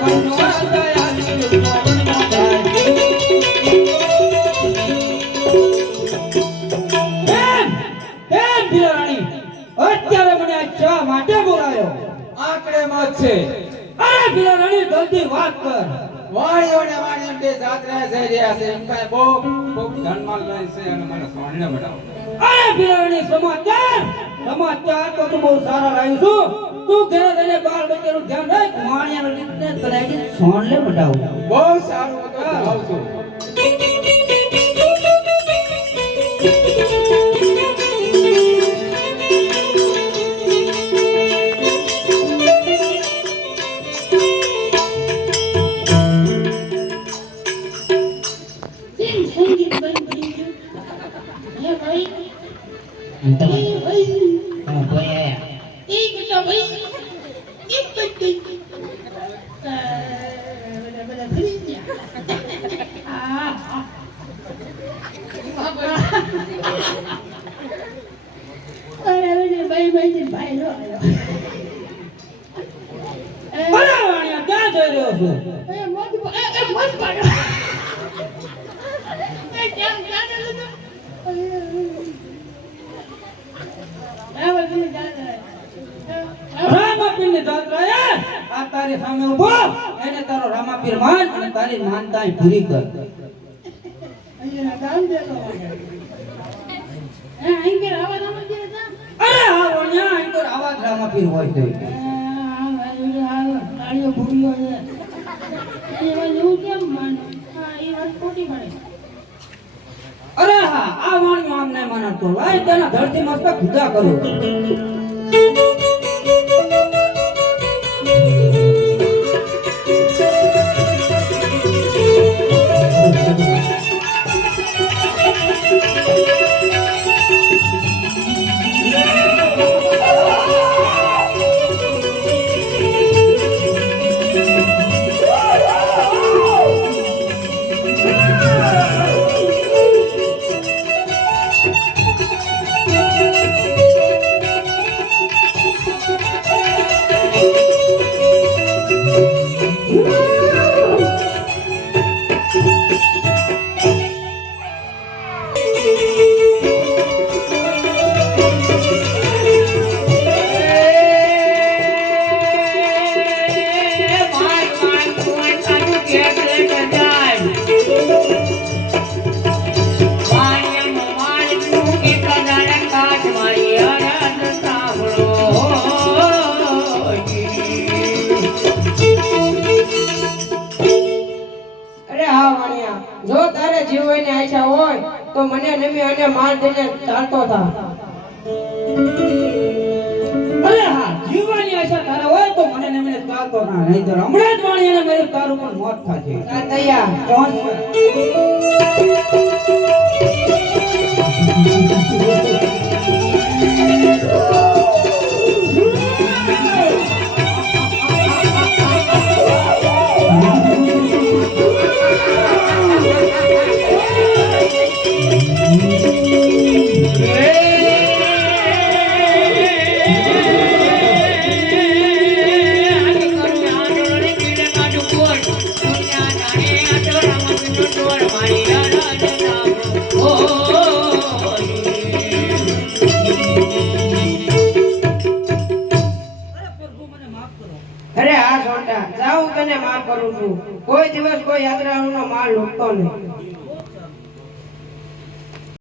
અત્યારે મને ચા માટે બોલાયો આકડે મત છે અરે ભીલા રાણી જલ્દી વાત કર વાણીઓને વાણીઓ બે જાત્રા છે રહ્યા છે એમ કાય બહુ ખૂબ ધનમાલ લઈ છે અને મને સોનીને બતાવો અરે ભીલા રાણી સમાચાર તો તું બહુ સારા લાવ્યું છું તું ઘરે જઈને બાળ બચ્ચાનું ધ્યાન રાખ વાણિયાનો રીતને તરાઈ સોન લે બતાવો બહુ સારું તો જાઉં છું તારી સામે ઉભો એને તારો રામાપીર માન અને તારી માનતા પૂરી કર અહીંયા દાન દેતો અહીં કે આવાજ રામાપીર હતા અરે હા ઓણ્યા અહીં તો આવાજ રામાપીર હોય તો ગાડીઓ ભૂલ્યો છે એ વાળું કેમ માનો હા એ વાત ખોટી પડે અરે હા આ વાણ્યો આમ નહીં માનતો લાય તેના ધરતી મસ્તક ખુદા કરો તો મને નમી અને માર દેને ચાલતો થા અરે હા જીવવાની આશા તારે હોય તો મને નમીને ચાલતો ના નહીં તો હમણાં જ વાણીને મેરે તારું પણ મોત થાશે તૈયાર પહોંચ કોઈ દિવસ કોઈ યાત્રાળુનો માલ લૂટતો નહીં